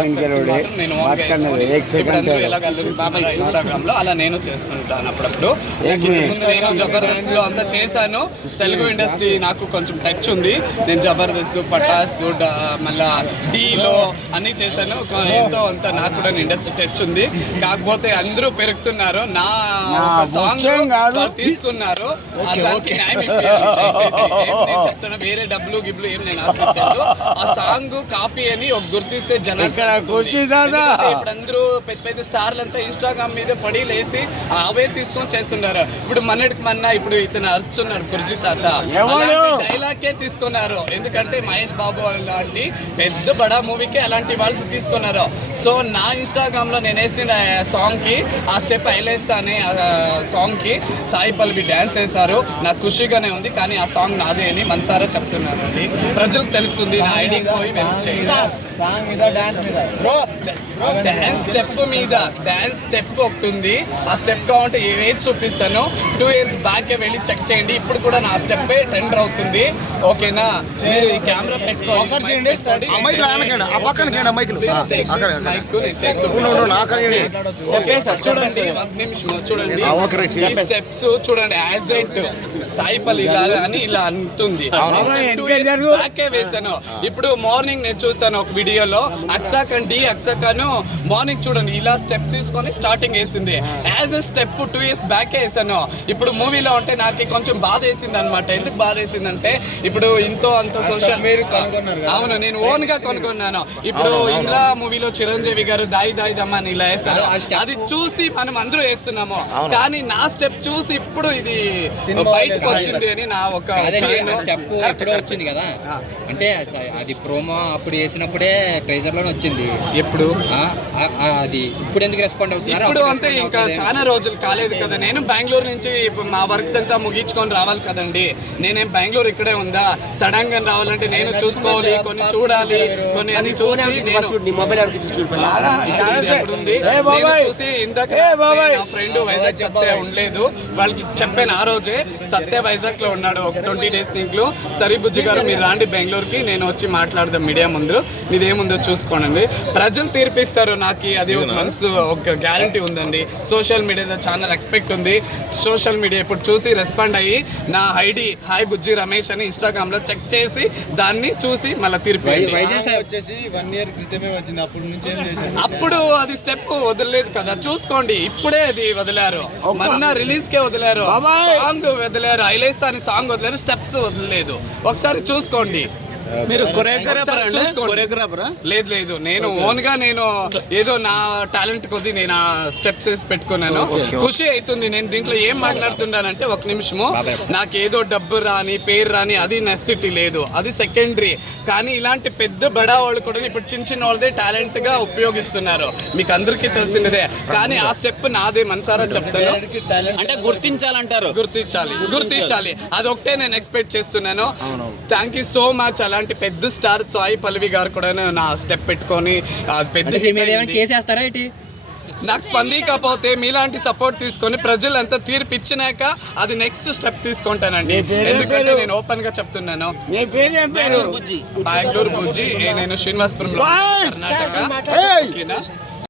వెంకరోడే మాట్లాడినది ఏక్ second ఇన్స్టాగ్రామ్లో అలా నేను చేస్తుంటాను అప్పుడప్పుడు నేను జబర్దస్త్లో అంతా చేశాను తెలుగు ఇండస్ట్రీ నాకు కొంచెం టచ్ ఉంది నేను జబర్దస్త్ పటాస్ మళ్ళా టీలో అన్నీ చేశాను ఎంతో అంత నాకు కూడా ఇండస్ట్రీ టచ్ ఉంది కాకపోతే అందరూ పెరుగుతున్నారు నా సాంగ్ తీసుకున్నారు వేరే డబ్బులు గిబ్లు ఏం నేను ఆ సాంగ్ కాపీ అని ఒక గుర్తిస్తే జనం కుర్చీ దాదా. ఎందుకంటే ఇప్పుడు అందరూ పెద్ద పెద్ద స్టార్లు అంతా ఇన్స్టాగ్రామ్ మీద పడి లేసి అవే తీసుకొని చేస్తున్నారు. ఇప్పుడు మన్నటికి మన్న ఇప్పుడు ఇతను అరుచున్నాడు కుర్జీ తాత? డైలాగే తీసుకున్నారు. ఎందుకంటే మహేష్ బాబు లాంటి పెద్ద బడా మూవీకి అలాంటి వాళ్ళు తీసుకున్నారు. సో నా ఇన్స్టాగ్రామ్లో నేను వేసిన సాంగ్కి ఆ స్టెప్ హైలైట్స్ అనే సాంగ్కి సాయి పల్వి డ్యాన్స్ వేశారు. నాకు ఖుషిగానే ఉంది కానీ ఆ సాంగ్ నాదే అని మనసారా చెప్తున్నాను అండి ప్రజలకు తెలుస్తుంది నా ఐడి పోయి. సాంగ్ మీద డాన్స్ మీద. బ్రో డాన్స్ స్టెప్ మీద డాన్స్ స్టెప్ ఒకటి ఉంది. ఆ స్టెప్ కావాలంటే ఏది చూపిస్తాను? టూ ఇయర్స్ బ్యాక్ వెళ్ళి చెక్ చేయండి. ఇప్పుడు కూడా నా స్టెప్ టెండర్ అవుతుంది. ఓకేనా? మీరు ఈ కెమెరా పెట్టుకో ఒకసారి చేయండి. ఆ మైకులు ఆయనకేయండి, ఆ పక్కన చేయండి, ఆ మైకులు. ఆ, అక్కడ, అక్కడ. ఉండు, ఉండు, నా అక్కడ చేయండి. ఓకే సార్ చూడండి. ఒక నిమిషం చూడండి. ఈ స్టెప్స్ చూడండి యాజ్ సాయిపల్లి ఇలా అని ఇలా అంటుంది. వేసాను ఇప్పుడు మార్నింగ్ నేను చూసాను ఒక వీడియోలో అక్సాక్ అండ్ డి అక్సాక్ అను మార్నింగ్ చూడండి ఇలా స్టెప్ తీసుకొని స్టార్టింగ్ వేసింది. As a step two years back వేసాను. ఇప్పుడు మూవీలో ఉంటే నాకు కొంచెం బాధ వేసింది అనమాట ఎందుకు బాధ వేసిందంటే ఇప్పుడు ఇంతో అంత సోషల్ మీరు? అవును నేను ఓన్గా కొనుక్కున్నాను ఇప్పుడు ఇంద్రా మూవీలో చిరంజీవి గారు దాయి దాయి దమ్మ అని ఇలా వేస్తారు అది చూసి మనం అందరూ వేస్తున్నాము. కానీ నా స్టెప్ చూసి ఇప్పుడు ఇది బయటకు వచ్చింది అని నా ఒక. స్టెప్ ఎప్పుడో వచ్చింది కదా. అంటే అది ప్రోమో అప్పుడు వేసినప్పుడే ట్రైజర్లోనే వచ్చింది. ఎప్పుడు? ఆ, ఆ, అది ఇప్పుడు ఎందుకు రెస్పాండ్ అవుతున్నారు? ఇప్పుడు అంతే ఇంకా. చాలా రోజులు కాలేదు కదా. నేను బెంగళూరు నుంచి ఇప్పుడు మా వర్క్స్ అంతా ముగించుకొని రావాలి కదండి. నేనేం బెంగళూరు ఇక్కడే ఉందా? సడన్గా రావాలంటే నేను చూసుకోవాలి కొన్ని చూడాలి కొన్ని అని చూసి నేను ఉంది. నేను చూసి ఇందాక. నా ఫ్రెండ్ వైజాగ్ సత్య ఉండలేదు. వాళ్ళకి చెప్పాను ఆ రోజే సత్య వైజాగ్లో ఉన్నాడు. ఒక ట్వంటీ డేస్ దీంట్లో సరి బుజ్జి గారు మీరు రాండి బెంగళూరుకి నేను వచ్చి మాట్లాడదాం మీడియా ముందు. మీదేముందో చూసుకోనండి. ప్రజలు తీర్పిస్తారు నాకు అది ఒక మనసు ఒక గ్యారంటీ ఉందండి. సోషల్ మీడియాలో చాలా రెస్పెక్ట్ ఉంది. సోషల్ మీడియా ఇప్పుడు చూసి రెస్పాండ్ అయ్యి నా ఐడి హాయ్ బుజ్జి రమేష్ అని ఇన్స్టాగ్రామ్లో చెక్ చేసి దాన్ని చూసి మళ్ళీ తీర్పు. వచ్చేసి వన్ ఇయర్ క్రితమే వచ్చింది. అప్పటి నుంచి ఏం చేశారు? అప్పుడు అది స్టెప్ వదలలేదు కదా. చూసుకోండి ఇప్పుడే అది వదిలారు. మొన్న రిలీజ్ కే వదిలారు. సాంగ్ వదిలారు. ఐలేస్ అని సాంగ్ వదిలారు. స్టెప్స్ వదలలేదు ఒకసారి చూసుకోండి. మీరు ఒకసారి చూసుకోండి. లేదు లేదు. నేను ఓన్గా నేను ఏదో నా టాలెంట్ కొద్ది నేను ఆ స్టెప్స్ వేసి పెట్టుకున్నాను. ఖుషి అవుతుంది. నేను దీంట్లో ఏం మాట్లాడుతున్నానంటే ఒక నిమిషము. నాకు ఏదో డబ్బు రాని పేరు రాని అది నెసిటీ లేదు. అది సెకండరీ కానీ ఇలాంటి పెద్ద బడా వాళ్ళు కూడా ఇప్పుడు చిన్న చిన్న వాళ్ళదే టాలెంట్గా ఉపయోగిస్తున్నారు. మీకు అందరికీ తెలిసినదే. కానీ ఆ స్టెప్ నాదే. మనసారా చెప్తాను. అంటే గుర్తించాలంటారు. గుర్తించాలి. గుర్తించాలి. అదొకటే నేను ఎక్స్పెక్ట్ చేస్తున్నాను. థ్యాంక్ యూ సో మచ్ అలాంటి పెద్ద స్టార్ సాయి పల్లవి గారు కూడా నా స్టెప్ పెట్టుకొని పెద్ద. కేసేస్తారా ఏంటి? నాకు స్పందించకపోతే మీలాంటి సపోర్ట్ తీసుకొని ప్రజలంతా తీర్పు ఇచ్చినాక అది నెక్స్ట్ స్టెప్ తీసుకుంటానండి. ఎందుకంటే? నేను ఓపెన్గా చెప్తున్నాను. బెంగళూరు బుజ్జి. ఏ నేను శ్రీనివాసపురంలో బాయ్. కర్ణాటక.